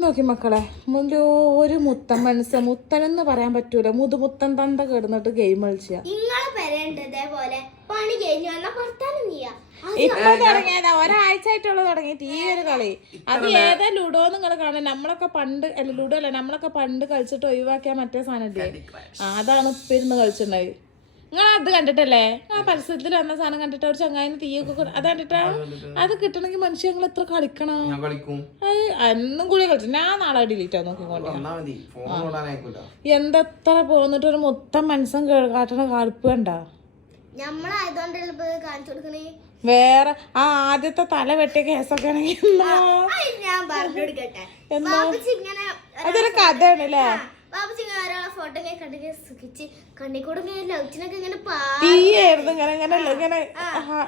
നോക്കി മക്കളെ ഒരു മുത്തൻ മനസ്സ് മുത്തനെന്ന് പറയാൻ പറ്റൂല മുതുമുത്തൻ തന്ത കിടന്നിട്ട് ഗെയിം കളിച്ച ഇപ്പൊ തുടങ്ങിയതാ ഒരാഴ്ച ആയിട്ടുള്ള തുടങ്ങിയിട്ട് ഈ ഒരു കളി അത് ഏതാ ലുഡോ നിങ്ങൾ കാണാൻ നമ്മളൊക്കെ പണ്ട് അല്ല ലുഡോ അല്ല നമ്മളൊക്കെ പണ്ട് കളിച്ചിട്ട് ഒഴിവാക്കിയ മറ്റേ സാധനം അതാണ് ഇപ്പൊ ഇരുന്ന് കളിച്ചിട്ടുണ്ടായി നിങ്ങൾ അത് കണ്ടിട്ടല്ലേ ആ പരസ്യത്തിൽ വന്ന സാധനം കണ്ടിട്ട് ഒരു ചങ്ങായിന് തീയൊക്കെ അത് കണ്ടിട്ടാ അത് കിട്ടണമെങ്കിൽ മനുഷ്യ ഞങ്ങൾ എത്ര കളിക്കണം എന്നും കൂടി കളിച്ചു ഞാൻ നാളെ ഡിലീറ്റ് ആവും നോക്കിക്കൊണ്ട് എന്തത്ര പോന്നിട്ട് ഒരു മൊത്തം മനസ്സും കാട്ടണ കാണിപ്പ് കണ്ടാ വേറെ ആ ആദ്യത്തെ തല വെട്ടിയ കേസൊക്കെ ആണെങ്കിൽ അതൊരു കഥയാണ് അല്ലേ തീയായിരുന്നു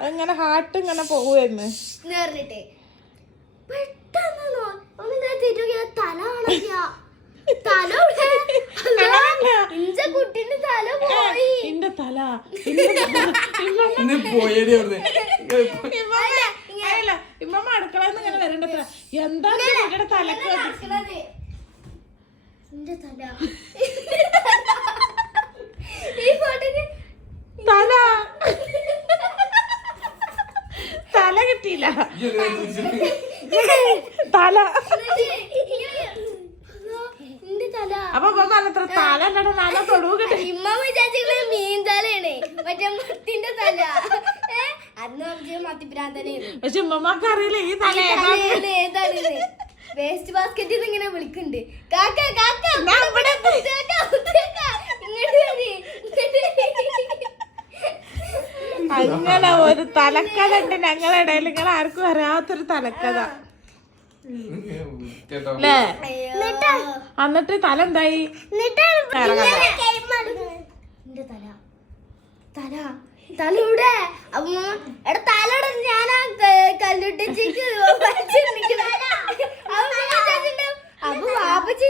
ഇങ്ങനെ ഹാർട്ട് ഇങ്ങനെ പോവായിരുന്നു എന്റെ തല ഇമ്മ അടുക്കളന്ന് ഇങ്ങനെ വരണ്ട എന്താ തലക്ക് തല തല കിട്ടിയില്ല തല അപ്പൊ അത്ര തല നല്ല തൊടുവ് കിട്ടി ഇമ്മ വിചാരിച്ച മീൻ തലയാണ് മറ്റേ മത്തിന്റെ തല അന്ന് മത്തിപ്രാന്തനെ പക്ഷെ ഉമ്മമാർക്ക് അറിയില്ല ഈ തല ഏതാണ് വേസ്റ്റ് ബാസ്കറ്റിൽ ഇങ്ങനെ വിളിക്കുന്നുണ്ട് കാക്ക കാക്ക അങ്ങനെ ഒരു തലക്കഥ ഉണ്ട് ഞങ്ങളുടെ ഇടയിൽ നിങ്ങൾ ആർക്കും അറിയാത്തൊരു തലക്കഥ അല്ലേ എന്നിട്ട് തല എന്തായി തലൂടെ തലയുടെ ഞാനാ കല്ലുട്ടിച്ചേക്ക് അപ്പൊ വാപ്പച്ചി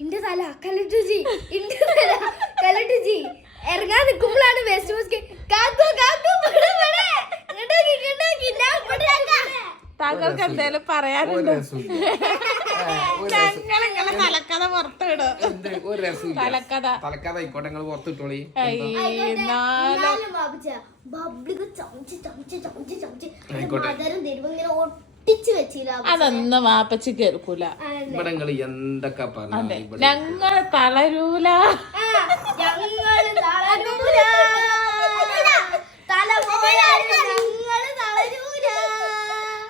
ഇന്റെ തല കല്ലുട്ടിച്ചി ഇന്റെ തല കല്ലുട്ടിച്ചി ഇറങ്ങാൻ നിൽക്കുമ്പോഴാണ് വേസ്റ്റ് ബോസ്കി കാക്കോ കാക്കോ താങ്കൾക്ക് എന്തേലും പറയാനുണ്ടോ ഞങ്ങളിങ്ങനെ തലക്കഥ പുറത്ത് വിടും തലക്കഥ അതൊന്നും വാപ്പച്ചി കേൾക്കൂല ഞങ്ങള് തളരൂല തല